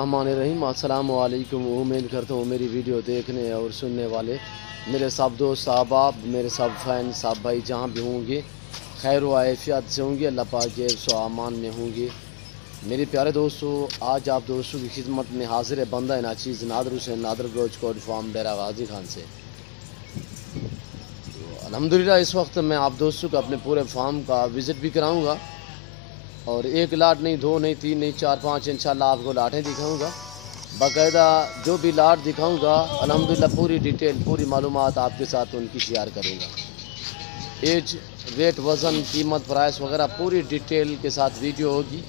बिस्मिल्लाहिर्रहमानिर्रहीम। अस्सलामु अलैकुम। उम्मीद करता हूँ मेरी वीडियो देखने और सुनने वाले मेरे सब दोस्त साहबाब, मेरे सब फैन साहब भाई जहाँ भी होंगे खैर व आफियत से होंगे, अल्लाह पाक के सो अमान में होंगे। मेरे प्यारे दोस्तों, आज आप दोस्तों की खिदमत में हाजिर है बंदा नाचीज़ Nadir Hussain Nadir broach code farm Dera Ghazi Khan से। तो अल्हम्दुलिल्लाह इस वक्त मैं आप दोस्तों को अपने पूरे फार्म का विज़िट भी कराऊँगा और एक लाट नहीं, दो नहीं, तीन नहीं, चार पाँच इंशाल्लाह आपको लाटें दिखाऊंगा। बाकायदा जो भी लाट दिखाऊंगा अल्हम्दुलिल्लाह पूरी डिटेल, पूरी मालूमात आपके साथ उनकी शेयर करूंगा। एज, वेट, वज़न, कीमत, प्राइस वगैरह पूरी डिटेल के साथ वीडियो होगी।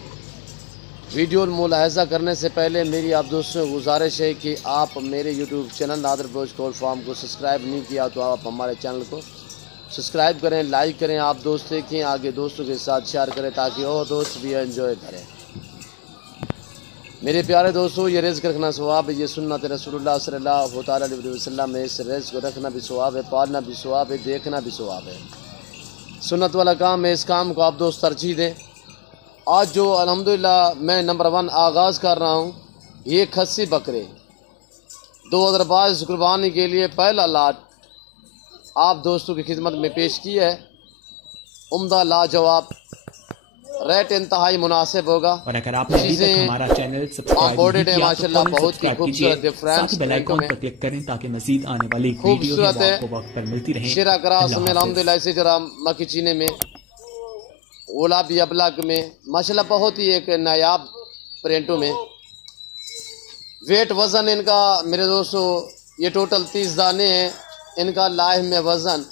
वीडियो मुलाहिज़ा करने से पहले मेरी आप दोस्तों को गुजारिश है कि आप मेरे YouTube channel Nadir broach code farm को सब्सक्राइब नहीं किया तो आप हमारे चैनल को सब्सक्राइब करें, लाइक करें, आप दोस्त देखें, आगे दोस्तों के साथ शेयर करें ताकि और दोस्त भी एंजॉय करें। मेरे प्यारे दोस्तों, ये रिज़्क़ रखना सवाब है, ये सुन्नत रसूलुल्लाह सल्लल्लाहु अलैहि वसल्लम है। इस रिज़्क़ को रखना भी सवाब है, पालना भी सवाब है, देखना भी सवाब है। सुन्नत वाला काम है, इस काम को आप दोस्त तरजीह दें। आज जो अल्हम्दुलिल्लाह मैं नंबर 1 आगाज़ कर रहा हूँ, ये खस्सी बकरे 2022 कुर्बानी के लिए पहला लाट आप दोस्तों की खिदमत में पेश की है। उम्दा, लाजवाब, रेट इंतहाई मुनासिब होगा और अगर आपने अभी तक हमारा चैनल सब्सक्राइब नहीं किया माशाल्लाह बहुत ही खूबसूरत डिफरेंस बेल आइकन पर क्लिक करें ताकि मजीद आने वाली वीडियो आपको वक्त पर मिलती रहे। शिरा क्रास में अल्हम्दुलिल्लाह, इसी तरह मक्की चीने में, गुलाबी अबलग में माशाल्लाह बहुत ही एक नायाब प्रिंटों में। वेट वज़न इनका मेरे दोस्तों ये टोटल 30 दाने हैं। इनका लाइव में वज़न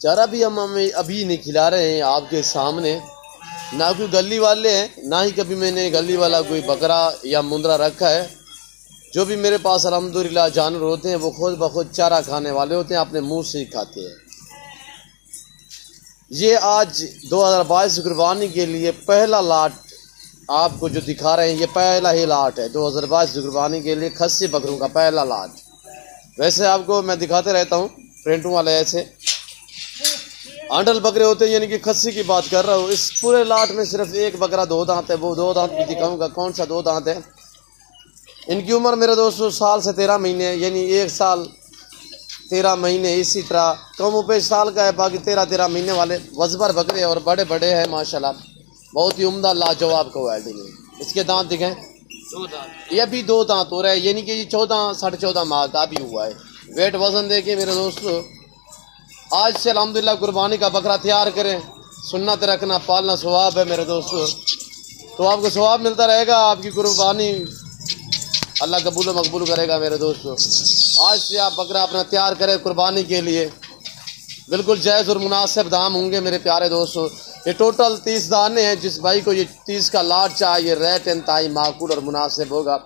चारा भी हम अभी नहीं खिला रहे हैं आपके सामने, ना कोई गली वाले हैं, ना ही कभी मैंने गली वाला कोई बकरा या मुंदरा रखा है। जो भी मेरे पास अल्हम्दुलिल्लाह जानवर होते हैं वो खुद ब खुद चारा खाने वाले होते हैं, अपने मुंह से ही खाते हैं। ये आज 2022 कुर्बानी के लिए पहला लाट आपको जो दिखा रहे हैं, ये पहला ही लाट है 2022 कुर्बानी के लिए खस्सी बकरों का पहला लाट। वैसे आपको मैं दिखाते रहता हूँ प्रिंटों वाले ऐसे आंडल बकरे होते हैं, यानी कि खस्सी की बात कर रहा हूँ। इस पूरे लाट में सिर्फ एक बकरा 2 दांत है, वो 2 दांत भी दिखाऊंगा। कौन सा 2 दांत है? इनकी उम्र मेरे दोस्तों साल से 13 महीने है, यानी 1 साल 13 महीने। इसी तरह कम पे साल का है, बाकी 13 महीने वाले वजबर बकरे और बड़े बड़े हैं माशाल्लाह, बहुत ही उम्दा लाजवाब क्वालिटी में। इसके दांत दिखें, 2 दांत, ये भी 2 दांत हो रहा है, यानी कि ये 14 साढ़े 14 माह का भी हुआ है। वेट वज़न देखिए मेरे दोस्तों, आज से अल्हम्दुलिल्लाह कुर्बानी का बकरा तैयार करें। सुन्नत रखना, पालना सवाब है मेरे दोस्तों, तो आपको सवाब मिलता रहेगा। आपकी कुर्बानी अल्लाह कबूल मकबूल करेगा मेरे दोस्तों। आज से आप बकरा अपना तैयार करें कुर्बानी के लिए, बिल्कुल जायज़ और मुनासिब दाम होंगे मेरे प्यारे दोस्तों। ये टोटल 30 दाने हैं। जिस भाई को ये 30 का लाट चाहिए, रेट इंतहाई माकूल और मुनासिब होगा,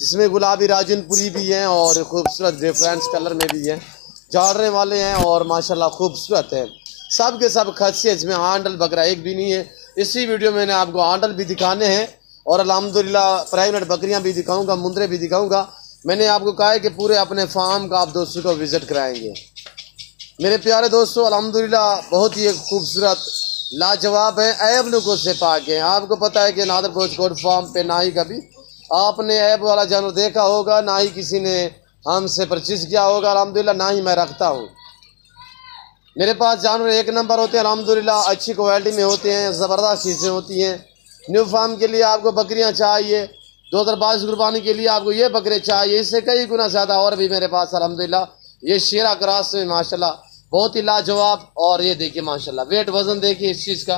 जिसमें गुलाबी राजनपुरी भी हैं और खूबसूरत डिफरेंस कलर में भी हैं, झाड़ने वाले हैं और माशाल्लाह खूबसूरत है। सब के सब खस्सी, इसमें आंडल बकरा एक भी नहीं है। इसी वीडियो में मैंने आपको आंडल भी दिखाने हैं और अल्हम्दुलिल्लाह प्राइवेट बकरियां भी दिखाऊंगा, मुंदरे भी दिखाऊंगा। मैंने आपको कहा है कि पूरे अपने फार्म का आप दोस्तों को विज़िट कराएंगे मेरे प्यारे दोस्तों। अल्हम्दुलिल्लाह बहुत ही खूबसूरत लाजवाब है, ऐब नुक़्स से पाक है। आपको पता है कि नादर ब्रोच कोड फार्म पे ना ही कभी आपने ऐब वाला जानवर देखा होगा, ना ही किसी ने हमसे परचेज किया होगा अल्हम्दुलिल्लाह, ना ही मैं रखता हूँ। मेरे पास जानवर एक नंबर होते हैं अल्हम्दुलिल्लाह, अच्छी क्वालिटी में होते हैं, ज़बरदस्त चीज़ें होती हैं। न्यू फार्म के लिए आपको बकरियाँ चाहिए, 2022 कुर्बानी के लिए आपको ये बकरे चाहिए, इससे कई गुना ज़्यादा और भी मेरे पास अल्हम्दुलिल्लाह। ये शेरा क्रास में माशाल्लाह बहुत ही लाजवाब। और ये देखिए माशाल्लाह वेट वज़न देखिए इस चीज़ का,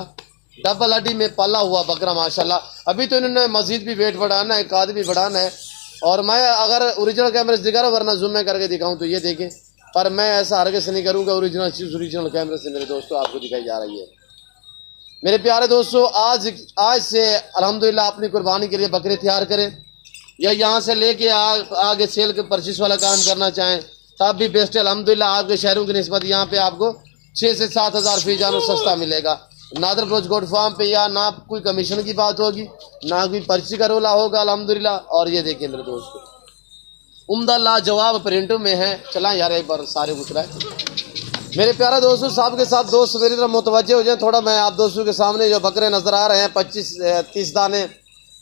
डबल हड्डी में पला हुआ बकरा माशाल्लाह। अभी तो इन्होंने मज़ीद भी वेट बढ़ाना है, काद भी बढ़ाना है। और मैं अगर ओरिजिनल कैमरे से दिखा रहा हूँ, वरना जूम में करके दिखाऊँ तो ये देखें, पर मैं ऐसा हरगिज़ से नहीं करूँगा। ओरिजिनल चीज़ ओरिजिनल कैमरे से मेरे दोस्तों आपको दिखाई जा रही है। मेरे प्यारे दोस्तों, आज से अल्हम्दुलिल्लाह अपनी कुर्बानी के लिए बकरे तैयार करें, या यहाँ से लेके आगे सेल के परचेस वाला काम करना चाहें तब भी बेस्ट है। अल्हम्दुलिल्लाह आपके शहरों की निस्बत यहाँ पे आपको 6 से 7 हज़ार फी जानवर सस्ता मिलेगा नादर ब्रोच कोड फार्म पे। या ना कोई कमीशन की बात होगी, ना कोई पर्ची का रोला होगा अल्हम्दुलिल्लाह। और ये देखिए मेरे दोस्तों, उम्दा लाजवाब प्रिंटों में है। चला यार एक बार सारे पूछ रहा है मेरे प्यारे दोस्तों। साहब के साथ दोस्त मेरी तरफ मुतवज्जे हो जाए थोड़ा। मैं आप दोस्तों के सामने जो बकरे नज़र आ रहे हैं 25-30 दाने,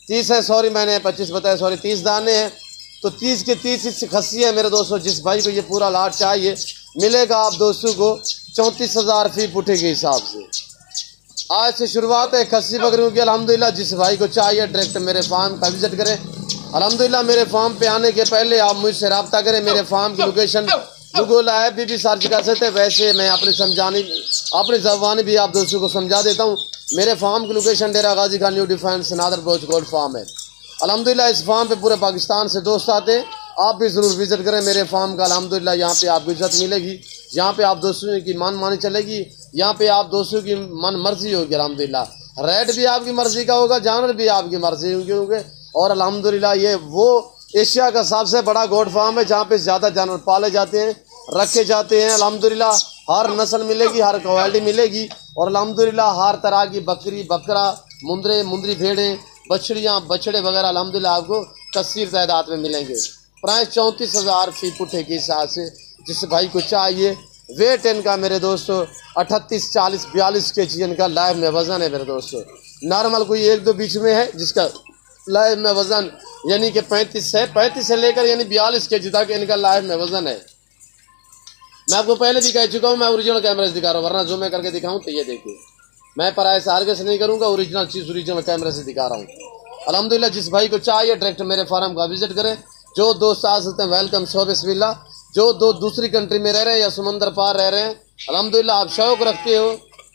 30 है, सॉरी मैंने 25 बताया, सॉरी 30 दाने हैं। तो 30 के 30 खस्सी है मेरे दोस्तों। जिस भाई को ये पूरा लाट चाहिए मिलेगा आप दोस्तों को 34,000 फी पुठे के हिसाब से। आज से शुरुआत है खस्सी बकरियों की अल्हम्दुलिल्लाह। जिस भाई को चाहिए डायरेक्ट मेरे फार्म का विजिट करें। अल्हम्दुलिल्लाह मेरे फार्म पे आने के पहले आप मुझसे रब्ता करें। मेरे फार्म की लोकेशन गूगल ऐप भी सर्च कर सकते हैं। वैसे मैं अपनी ज़बानी भी आप दोस्तों को समझा देता हूँ। मेरे फार्म की लोकेशन डेरा गाजी खान न्यू डिफेंस नादर बोच गोल्ड फार्म है। अल्हम्दुलिल्लाह इस फार्म पे पूरे पाकिस्तान से दोस्त आते हैं। आप भी ज़रूर विजिट करें मेरे फार्म का। अल्हम्दुलिल्लाह यहाँ पे आपको इज्जत मिलेगी, यहाँ पे आप दोस्तों की मन मानी चलेगी, यहाँ पे आप दोस्तों की मन मर्जी होगी। अल्हम्दुलिल्लाह रेट भी आपकी मर्जी का होगा, जानवर भी आपकी मर्जी होंगे। और अल्हम्दुलिल्लाह ये वो एशिया का सबसे बड़ा गोट फार्म है जहाँ पे ज़्यादा जानवर पाले जाते हैं, रखे जाते हैं। अल्हम्दुलिल्लाह हर नस्ल मिलेगी, हर क्वालिटी मिलेगी। और अल्हम्दुलिल्लाह हर तरह की बकरी, बकरा, मुंदरी भेड़ें, बछड़ियाँ, बछड़े वगैरह अल्हम्दुलिल्लाह आपको कसीर तादाद में मिलेंगे। प्राइस 34,000 फी पुठे के हिसाब से। जिस भाई को चाहिए वेट इनका मेरे दोस्तों 38, 40, 42 kg इनका लाइव में वजन है मेरे दोस्तों। नॉर्मल कोई 1-2 बीच में है जिसका लाइव में वजन यानी कि 35 है, 35 से लेकर यानी 42 kg तक इनका लाइव में वजन है। मैं आपको पहले भी कह चुका हूँ, मैं ओरिजिनल कैमरे से दिखा रहा हूँ, वरना जो मैं करके दिखाऊँ तो ये देखिए मैं प्राइस आर्गे से नहीं करूँगा, ओरिजिनल चीज़ ओरिजिनल कैमरे से दिखा रहा हूँ। अल्हम्दुलिल्लाह जिस भाई को चाहिए डायरेक्ट मेरे फार्म का विजिट करें। जो दोस्त आ सकते हैं वेलकम सो बिस्मिल्लाह। जो दो दूसरी कंट्री में रह रहे हैं या समंदर पार रह रहे हैं अल्हम्दुलिल्लाह आप शौक रखते हो,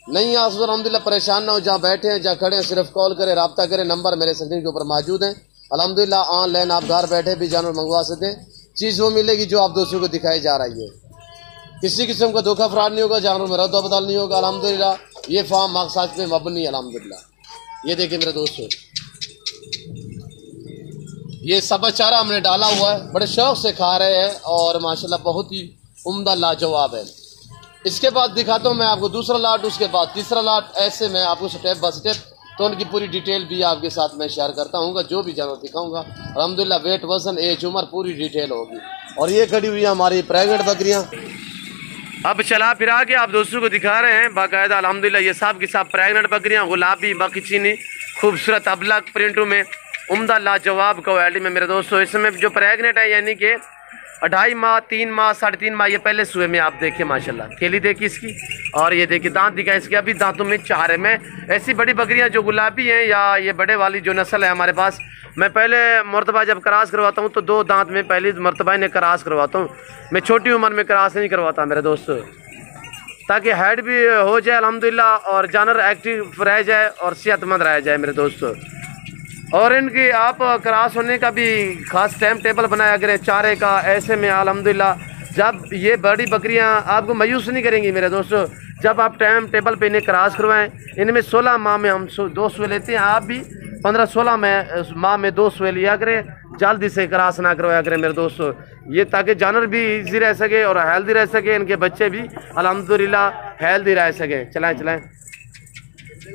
नहीं आ सकते अल्हम्दुलिल्लाह परेशान ना हो, जहाँ बैठे हैं जहाँ खड़े हैं सिर्फ कॉल करें, रब्ता करें। नंबर मेरे स्क्रीन के ऊपर मौजूद है। अल्हम्दुलिल्लाह ऑनलाइन आप घर बैठे भी जानवर मंगवा सकते हैं। चीज़ वो मिलेगी जो आप दोस्तों को दिखाई जा रही है। किसी किस्म का धोखा फ्रॉड नहीं होगा, जानवर में रद्द बदल नहीं होगा। अल्हम्दुलिल्लाह ये फार्म मकसद पे मबनी है अल्हम्दुलिल्लाह। ये देखिए मेरे दोस्तों ये सब चारा हमने डाला हुआ है, बड़े शौक से खा रहे हैं और माशाल्लाह बहुत ही उम्दा लाजवाब है। इसके बाद दिखाता हूँ मैं आपको दूसरा लाट, उसके बाद तीसरा लाट, ऐसे मैं आपको स्टेप बाय स्टेप तो उनकी पूरी डिटेल भी आपके साथ मैं शेयर करता हूँ। जो भी जानवर दिखाऊंगा अल्हम्दुलिल्लाह वेट, वजन, एज, उम्र पूरी डिटेल होगी। और ये खड़ी हुई हमारी प्रेग्नेंट बकरियाँ। अब चला फिरा के आप दोस्तों को दिखा रहे हैं बाकायदा अल्हम्दुलिल्लाह ये सब की सब प्रेग्नेंट बकरियाँ, गुलाबी, बाकी चीनी, खूबसूरत अबलग प्रिंटों में, उम्दा लाजवाब क्वालिटी में मेरे दोस्तों। इसमें जो प्रेग्नेंट है यानी कि 2.5 माह, 3 माह, 3.5 माह, ये पहले सुए में आप देखिए माशाल्लाह थैली देखिए इसकी। और ये देखिए दांत दिखाए इसके, अभी दांतों में 4 है। मैं ऐसी बड़ी बकरियां जो गुलाबी हैं या ये बड़े वाली जो नस्ल है हमारे पास, मैं पहले मरतबा जब क्रॉस करवाता हूँ तो 2 दांत में पहली मरतबा इन्हें क्रॉस करवाता हूँ। मैं छोटी उम्र में क्रॉस नहीं करवाता मेरे दोस्तों, ताकि हाइट भी हो जाए अल्हम्दुलिल्लाह और जानवर एक्टिव रह जाए और सेहतमंद रह जाए मेरे दोस्तों। और इनकी आप क्रॉस होने का भी खास टाइम टेबल बनाया करें चारे का। ऐसे में अल्हम्दुलिल्लाह जब ये बड़ी बकरियां आपको मायूस नहीं करेंगी मेरे दोस्तों। जब आप टाइम टेबल पे इन्हें क्रॉस करवाएं, इनमें 16 माह में हम 2 सुए लेते हैं, आप भी 15-16 माह में 2 सुए लिया करें। जल्दी से क्रॉस ना करवाया करें मेरे दोस्तों, ये ताकि जानवर भी ईजी रह सके और हेल्दी रह सके, इनके बच्चे भी अल्हम्दुलिल्लाह हेल्दी रह सकें। चलाएँ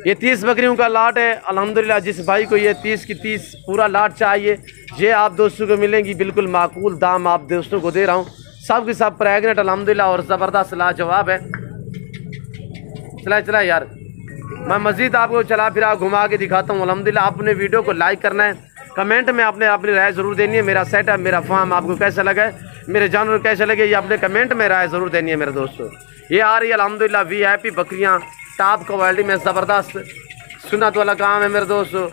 ये 30 बकरियों का लाट है अल्हम्दुलिल्लाह। जिस भाई को ये 30 की 30 पूरा लाट चाहिए ये आप दोस्तों को मिलेंगी बिल्कुल माकूल दाम आप दोस्तों को दे रहा हूँ। सब के सब प्रेग्नेंट अल्हम्दुलिल्लाह और ज़बरदस्त लाजवाब है। चला यार मैं मज़ीद आपको चला फिरा घुमा के दिखाता हूँ अल्हम्दुलिल्लाह। आपने वीडियो को लाइक करना है, कमेंट में आपने अपनी राय ज़रूर देनी है। मेरा सेटअप, मेरा फार्म आपको कैसा लगा, मेरे जानवर कैसे लगे, ये अपने कमेंट में राय ज़रूर देनी है मेरे दोस्तों। ये आ रही है अल्हम्दुलिल्लाह VIP बकरियाँ टॉप क्वालिटी में, ज़बरदस्त सुन्नत वाला काम है मेरे दोस्तों।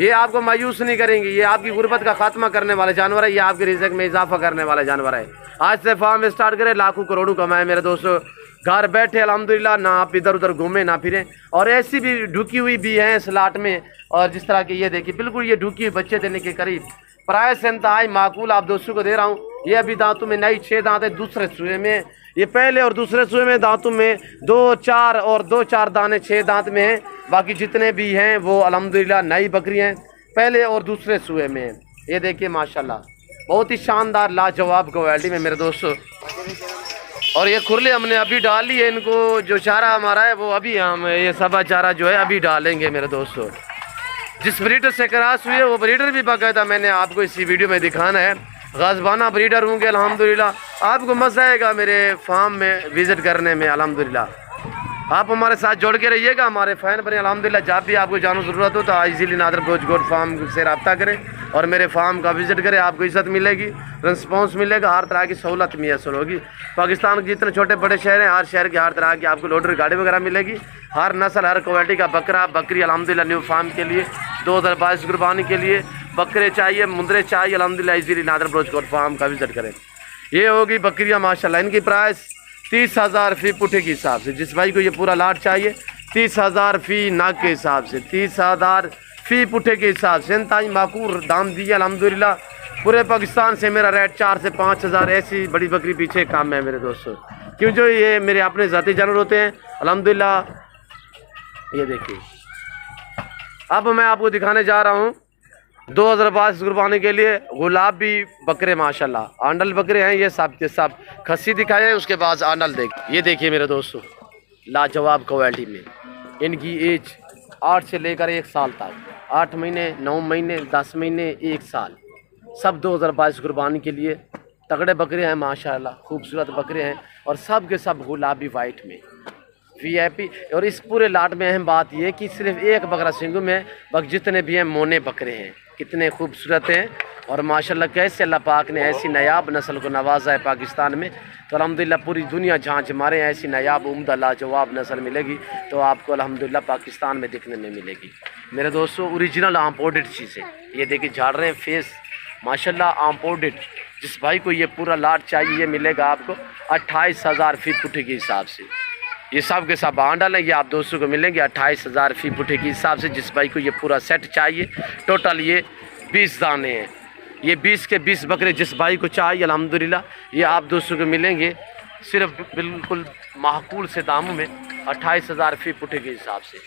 ये आपको मायूस नहीं करेंगी, ये आपकी गुर्बत का खात्मा करने वाले जानवर है, ये आपके रिज़्क़ में इजाफा करने वाले जानवर है। आज से फार्म स्टार्ट करें, लाखों करोड़ों कमाए मेरे दोस्तों, घर बैठे अल्हम्दुलिल्लाह, ना आप इधर उधर घूमें ना फिरें। और ऐसी भी ढुकी हुई भी हैं इस लाट में, और जिस तरह की ये देखिए बिल्कुल ये ढुकी हुई बच्चे देने के करीब। प्राइस इंतहाई माकूल आप दोस्तों को दे रहा हूँ। ये अभी दांतों में नई 6 दांत है, दूसरे सुए में। ये पहले और दूसरे सुए में दांतों में 2-4 और 2-4 दाने 6 दांत में हैं। बाकी जितने भी हैं वो अल्हम्दुलिल्लाह नई बकरी हैं, पहले और दूसरे सुए में। ये देखिए माशाल्लाह बहुत ही शानदार लाजवाब क्वालिटी में मेरे दोस्तों। और ये खुरले हमने अभी डाली है, इनको जो चारा हमारा है वो अभी हम ये सबा चारा जो है अभी डालेंगे मेरे दोस्तों। जिस ब्रीडर से क्रॉस हुई है वो ब्रीडर भी बाकायदा मैंने आपको इसी वीडियो में दिखाना है। ग़ज़बाना ब्रीडर होंगे अल्हम्दुलिल्लाह, आपको मज़ा आएगा मेरे फार्म में विज़िट करने में अल्हम्दुलिल्लाह। आप हमारे साथ जोड़ के रहिएगा, हमारे फ़ैन बने अल्हम्दुलिल्लाह। जब भी आपको जानू ज़रूरत हो तो इजीली नादर गोश्त गोट फार्म से रब्ता करें और मेरे फार्म का विज़िट करें। आपको इज़्ज़त मिलेगी, रिस्पॉन्स मिलेगा, हर तरह की सहूलत मैसर होगी। पाकिस्तान के जितने छोटे बड़े शहर हैं, हर शहर की हर तरह की आपको लोडर गाड़ी वगैरह मिलेगी। हर नस्ल हर क्वालिटी का बकरा बकरी अल्हम्दुलिल्लाह न्यू फार्म के लिए 2022 कुर्बानी के लिए बकरे चाहिए, मुंदरे चाहिए अल्हम्दुलिल्लाह। इजीली नादर गोश्त गोट फार्म का विज़िट करें। ये होगी बकरियाँ माशाल्लाह। इनकी प्राइस 30,000 फ़ी पुठे के हिसाब से। जिस भाई को ये पूरा लाट चाहिए 30,000 फ़ी नाक के हिसाब से, 30,000 फ़ी पुठे के हिसाब से ताई माकूल दाम दिए अल्हम्दुलिल्लाह। पूरे पाकिस्तान से मेरा रेट 4 से 5,000। ऐसी बड़ी बकरी पीछे काम है मेरे दोस्तों, क्यों जो ये मेरे अपने ज़ाती जानवर होते हैं अल्हम्दुलिल्लाह। ये देखिए, अब मैं आपको दिखाने जा रहा हूँ 2022 कुर्बानी के लिए गुलाबी बकरे माशाल्लाह। आंडल बकरे हैं ये सब के सब। खस्सी दिखाए हैं, उसके बाद आंडल देख। ये देखिए मेरे दोस्तों, लाजवाब क्वालिटी में। इनकी एज 8 से लेकर 1 साल तक, 8 महीने 9 महीने 10 महीने 1 साल, सब 2022 कुर्बानी के लिए तगड़े बकरे हैं माशाल्लाह। खूबसूरत बकरे हैं और सब के सब गुलाबी वाइट में VIP। और इस पूरे लाट में अहम बात यह कि सिर्फ एक बकरा सिंगू में जितने भी हैं मोने बकरे हैं, कितने खूबसूरत हैं। और माशाल्लाह कैसे अल्लाह पाक ने ऐसी नायाब नस्ल को नवाजा है पाकिस्तान में। तो अल्हम्दुलिल्लाह पूरी दुनिया झांझ मारे, ऐसी नायाब उम्दा लाजवाब नस्ल मिलेगी तो आपको अल्हम्दुलिल्लाह पाकिस्तान में दिखने में मिलेगी मेरे दोस्तों। ओरिजिनल आम्पोर्टेड चीज़ें ये देखिए, झाड़ रहे हैं फेस माशाल्लाह आम्पोर्टेड। जिस भाई को ये पूरा लाट चाहिए ये मिलेगा आपको 28,000 फ़ी पुठे के हिसाब से। ये सब के सब आंडल है, ये आप दोस्तों को मिलेंगे 28,000 फ़ी पुठे के हिसाब से। जिस भाई को ये पूरा सेट चाहिए, टोटल ये 20 दाने हैं, ये 20 के 20 बकरे जिस भाई को चाहिए अल्हम्दुलिल्लाह ये आप दोस्तों को मिलेंगे सिर्फ बिल्कुल माकूल से दामों में 28,000 फ़ी पुठे के हिसाब से।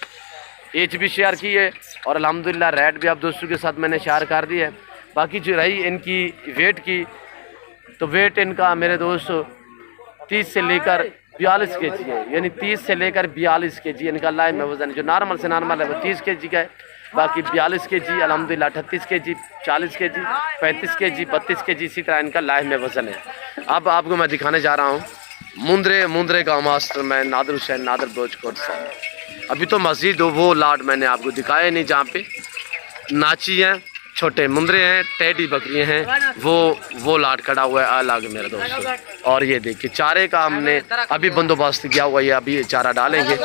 एज भी शेयर की है और अल्हम्दुलिल्लाह रेट भी आप दोस्तों के साथ मैंने शेयर कर दिया है। बाकी जो रही इनकी वेट की, तो वेट इनका मेरे दोस्तों 30 से लेकर 42 kg है, यानी 30 से लेकर 42 kg इनका लाइव में वजन है। जो नॉर्मल से नॉर्मल है वो 30 kg का है, बाकी 42 kg अल्हम्दुलिल्लाह, 38 kg, 40 kg, 35 kg, 32 kg इसी तरह इनका लाइव में वजन है। अब आपको मैं दिखाने जा रहा हूँ मुंदरे का मास्टर मैन नादर हुसैन नादर बलोचकोट साहब। अभी तो मस्जिद वो लाट मैंने आपको दिखाया नहीं जहाँ पे नाची हैं, छोटे मुंदरे हैं, टेडी बकरियां हैं, वो लाट खड़ा हुआ है अलग मेरे दोस्तों। और ये देखिए चारे का हमने अभी बंदोबस्त किया हुआ है, ये अभी चारा डालेंगे।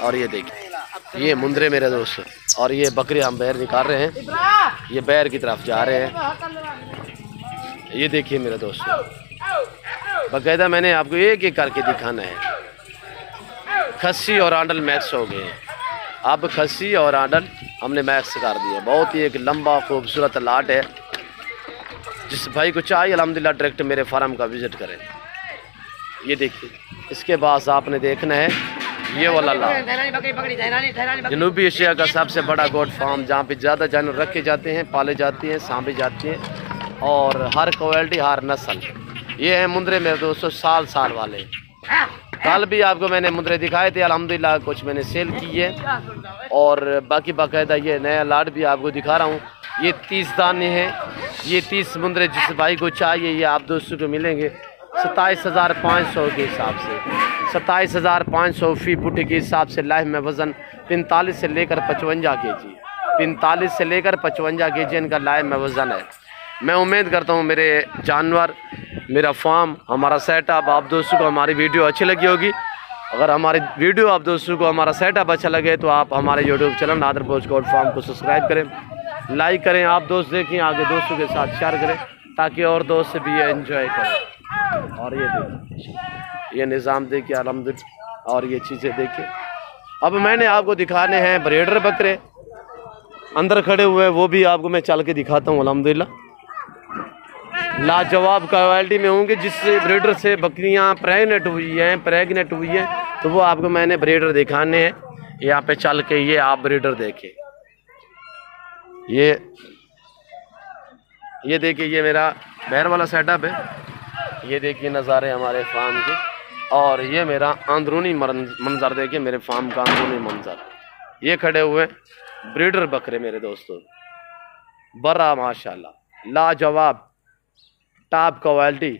और ये देखिए ये मुंदरे मेरे दोस्तों, और ये बकरे हम बैर निकाल रहे हैं, ये बैर की तरफ जा रहे हैं। ये देखिए मेरे दोस्तों, बाकायदा मैंने आपको एक एक करके दिखाना है। खस्सी और आंडल मैक्स हो गए हैं, अब खस्सी और आंडल हमने मैक्स कर दिया। बहुत ही एक लंबा खूबसूरत लाट है। जिस भाई को चाहिए अल्हम्दुलिल्लाह डायरेक्ट मेरे फार्म का विज़िट करें। ये देखिए, इसके बाद आपने देखना है ये वाला लाट, जनूबी एशिया का सबसे बड़ा गोट फार्म जहाँ पे ज़्यादा जानवर रखे जाते हैं, पाले जाते हैं, सांभे जाते हैं और हर क्वालिटी हर नस्ल। ये है मुंदरे मेरे दोस्तों साल वाले। कल भी आपको मैंने मुंदरे दिखाए थे अल्हम्दुलिल्लाह, कुछ मैंने सेल की है और बाकी बाकायदा ये नया लाट भी आपको दिखा रहा हूँ। ये 30 दाने हैं, ये 30 मुंदरे जिस भाई को चाहिए ये आप दोस्तों को मिलेंगे 27,500 के हिसाब से। 27,500 फ़ी पुटे के हिसाब से। लाइफ में वज़न 45 से लेकर 55 kg, 45 से लेकर 55 kg इनका लाइफ में वज़न है। मैं उम्मीद करता हूँ मेरे जानवर, मेरा फार्म, हमारा सेटअप आप दोस्तों को हमारी वीडियो अच्छी लगी होगी। अगर हमारी वीडियो आप दोस्तों को हमारा सेटअप अच्छा लगे तो आप हमारे यूट्यूब चैनल नादर बलोचकोट फार्म को सब्सक्राइब करें, लाइक करें, आप दोस्त देखें, आगे दोस्तों के साथ शेयर करें ताकि और दोस्त भी एंजॉय करें। और ये देखिए ये निज़ाम देखिए अल्हम्दुलिल्लाह, और ये चीज़ें देखिए। अब मैंने आपको दिखाने हैं ब्रीडर बकरे अंदर खड़े हुए, वो भी आपको मैं चल के दिखाता हूँ। अल्हम्दुलिल्लाह लाजवाब क्वालिटी में होंगे। जिस ब्रीडर से बकरियां प्रेग्नेंट हुई हैं तो वो आपको मैंने ब्रीडर दिखाने हैं। यहाँ पे चल के ये आप ब्रीडर देखें, ये देखिए ये मेरा बैर वाला सेटअप है। ये देखिए नज़ारे हमारे फार्म के, और ये मेरा अंदरूनी मंजर देखिए, मेरे फार्म का अंदरूनी मंजर। ये खड़े हुए ब्रीडर बकरे मेरे दोस्तों, बड़ा माशाल्लाह लाजवाब टॉप क्वालिटी,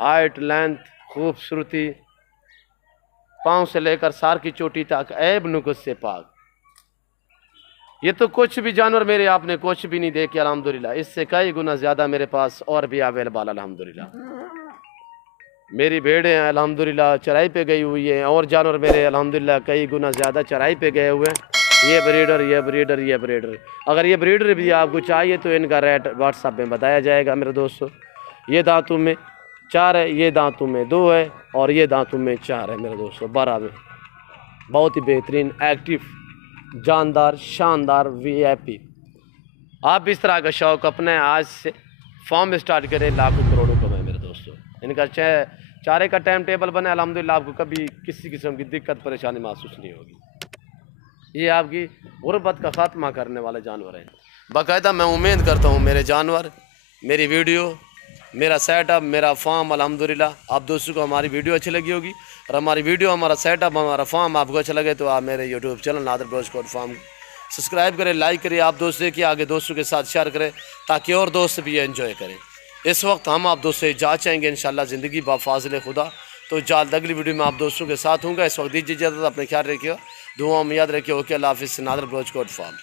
हाइट लेंथ खूबसूरती पाँव से लेकर सार की चोटी तक ऐब नुक़्स से पाक। ये तो कुछ भी जानवर मेरे आपने कुछ भी नहीं देखे अल्हम्दुलिल्लाह, इससे कई गुना ज़्यादा मेरे पास और भी अवेलेबल अल्हम्दुलिल्लाह। मेरी भेड़ें हैं अल्हम्दुलिल्लाह चराई पे गई हुई हैं, और जानवर मेरे अल्हम्दुलिल्लाह कई गुना ज़्यादा चराई पे गए हुए हैं। ये ब्रीडर, ये ब्रीडर, ये ब्रीडर। अगर ये ब्रीडर भी आपको चाहिए तो इनका रेट व्हाट्सएप में बताया जाएगा मेरे दोस्तों। ये दांतों में 4 है, ये दांतों में 2 है, और ये दांतों में 4 है मेरे दोस्तों। 12 में बहुत ही बेहतरीन, एक्टिव, जानदार, शानदार VIP। आप इस तरह का शौक़ अपने आज से फार्म स्टार्ट करें, लाखों करोड़ों कमाए मेरे दोस्तों। इनका चारे का टाइम टेबल बने अल्हम्दुलिल्लाह, आपको कभी किसी किस्म की दिक्कत परेशानी महसूस नहीं होगी। ये आपकी गुर्बत का ख़ात्मा करने वाले जानवर हैं बाकायदा। मैं उम्मीद करता हूँ मेरे जानवर, मेरी वीडियो, मेरा सेटअप, मेरा फार्म अल्हम्दुलिल्लाह आप दोस्तों को हमारी वीडियो अच्छी लगी होगी। और हमारी वीडियो, हमारा सेटअप, हमारा फार्म आपको अच्छा लगे तो आप मेरे YouTube channel Nadir Broach Kot farm subscribe करें, लाइक करें, आप दोस्तों के आगे दोस्तों के साथ शेयर करें ताकि और दोस्त भी एंजॉय करें। इस वक्त हम आप दोस्तों इजाज़त चाहेंगे इंशाल्लाह ज़िंदगी बाफाज़िल खुदा। तो जल्द अगली वीडियो में आप दोस्तों के साथ होंगे। इस वक्त दीजिए इजाज़त, अपने ख्याल रखिए, दुआ में याद रखिए। ओके, अल्लाह हाफ़िज़। नादिर ब्रोच कोट फार्म।